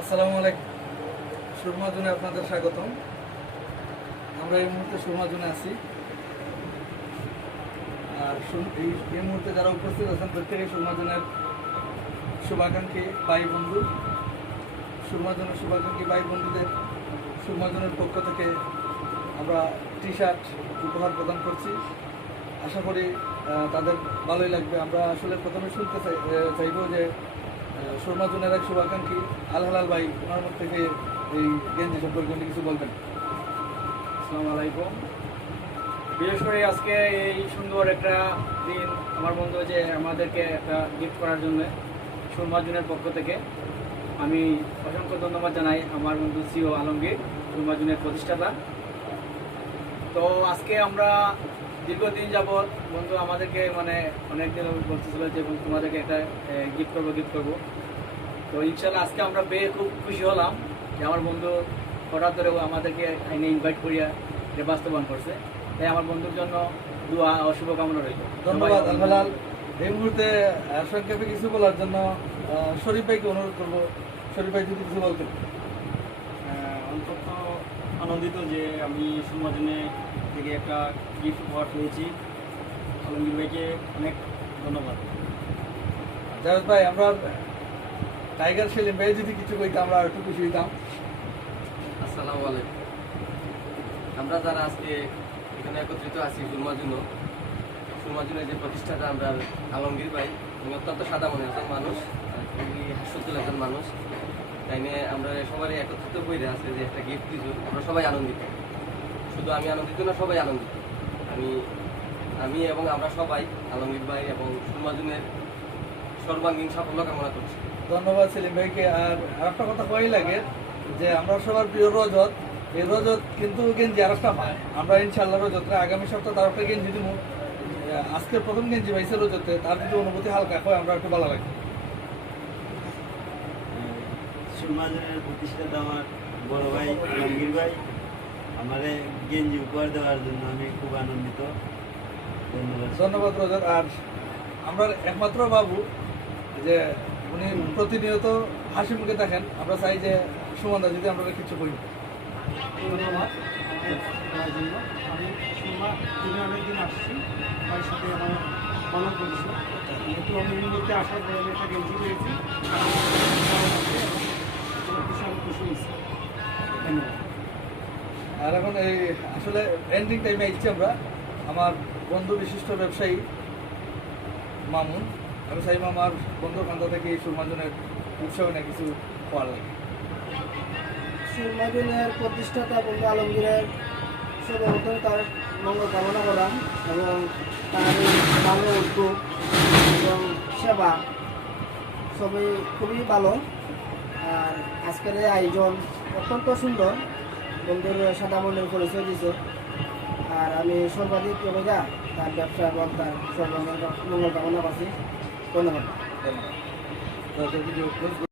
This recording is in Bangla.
আসসালামু আলাইকুম। সুরমা জোনে আপনাদের স্বাগতম। আমরা এই মুহূর্তে সুরমা জোনে আছি। আর এই মুহূর্তে যারা উপস্থিত আছেন প্রত্যেকেই সুরমা জোনের শুভাকাঙ্ক্ষী ভাই বন্ধু। সুরমা জোনের শুভাকাঙ্ক্ষী ভাই বন্ধুদের সুরমা জোনের পক্ষ থেকে আমরা টি শার্ট উপহার প্রদান করছি। আশা করি তাদের ভালোই লাগবে। আমরা আসলে প্রথমে শুনতে চাইব যে সুরমা জোনের এক শুভাকাঙ্ক্ষী আল হালাল ভাই, ওনার মধ্যে থেকে এই গেঞ্জি সম্পর্কে উনি কিছু বলবেন। আসসালামু আলাইকুম। বিশেষ করে আজকে এই সুন্দর একটা দিন আমার বন্ধু যে আমাদেরকে একটা গিফট করার জন্য সুরমা জুনের পক্ষ থেকে আমি অসংখ্য ধন্যবাদ জানাই আমার বন্ধু সিও আলমগীর, সুরমা জুনের প্রতিষ্ঠাতা। তো আজকে আমরা দীর্ঘদিন যাবৎ বন্ধু আমাদেরকে অনেকদিন বলতেছিল যে তোমাদেরকে একটা গিফট করবো। তো ইনশাল্লাহ আজকে আমরা পেয়ে খুব খুশি হলাম যে আমার বন্ধু হঠাৎ ধরে আমাদেরকে এনে ইনভাইট করিয়া যে বাস্তবায়ন করছে। তাই আমার বন্ধুর জন্য দোয়া ও শুভকামনা রইল। ধন্যবাদ আল হালাল। এই মুহূর্তে সংক্ষেপে কিছু বলার জন্য শরীফ ভাইকে অনুরোধ করবো। শরীফ ভাই যদি কিছু বলতেন। অন্তত আনন্দিত যে আমি সুরমা জোনে থেকে একটা গিফট উপহার পেয়েছি। আলমগীর ভাইকে অনেক ধন্যবাদ। জাভেদ ভাই, আমরা টাইগার সেলিম ভাই যদি কিছু কইতাম আমরা একটু খুশি হইতাম। আসসালামু আলাইকুম। আমরা যারা আজকে এখানে একত্রিত আছি সুরমা জোনের যে প্রতিষ্ঠাতা আমরা আলমগীর ভাই, উনি অত্যন্ত সাদা মনে একজন মানুষ, খুবই হাস্যজ্জ্বল একজন মানুষ। তাই নিয়ে আমরা সবাই একত্রিত হয়ে আছে যে একটা গিফট দিয়েছি। আমরা সবাই আনন্দিত, শুধু আমি আনন্দিত না, সবাই আনন্দিত। আমি এবং আমরা সবাই আলমগীর ভাই এবং সুরমা জোনের সর্বাঙ্গীন সাফল্য কামনা করছি। ধন্যবাদ সেলিম ভাইকে। আর একটা কথা কই লাগে যে আমরা সবার প্রিয় রজত, এই রজত কিন্তু গেঞ্জি আর একটা পায়। আমরা ইনশাল্লাহ রজতে আগামী সপ্তাহে তার একটা গেঞ্জি দিব। আজকে প্রথম গেঞ্জি পাইছে রজতে, তার যদি অনুভূতি হালকা হয় আমরা একটু ভালো লাগে। সুরমা জোনের প্রতিষ্ঠাতা আমার বড় ভাই আলমগীর ভাই আমাদের গেঞ্জি উপহার দেওয়ার জন্য আমি খুব আনন্দিত। ধন্যবাদ। ধন্যবাদ রজত। আর আমরা একমাত্র বাবু যে উনি প্রতিনিয়ত হাসি মুখে দেখেন। আমরা চাই যে সুমনদা যদি আমরা কিছু করি। ধন্যবাদ দেওয়ার জন্য। আমি সুরমা জোনে অনেকদিন আসছি, তার সাথে আমার পালন করেছি। একটু আমি এই মুহূর্তে আসার পরে আমি একটা গেঞ্জি পেয়েছি, আমি খুশি হয়েছি। ধন্যবাদ। আর এখন এই আসলে এন্ডিং টাইমে আসছি আমরা। আমার বন্ধু বিশিষ্ট ব্যবসায়ী মামুন, আমি চাইব আমার বন্ধু কান্দা থেকে এই সুরমা জোনের উৎসবে কিছু পাওয়ার লাগে। সুরমা জোনের প্রতিষ্ঠাতা বন্ধু আলমগীরের সর্বপ্রথম তার মঙ্গল কামনা করলাম এবং তার এই ভালো উদ্যোগ এবং সেবা সবই খুবই ভালো। আর আজকের এই আয়োজন অত্যন্ত সুন্দর, বন্ধুর সাদা মনের পরিচয় দিছে। আর আমি সর্বাধিক প্রবেগা তার ব্যবসা এবং তার সর্বমঙ্গল কামনা করছি। ধন্যবাদ। ধন্যবাদ।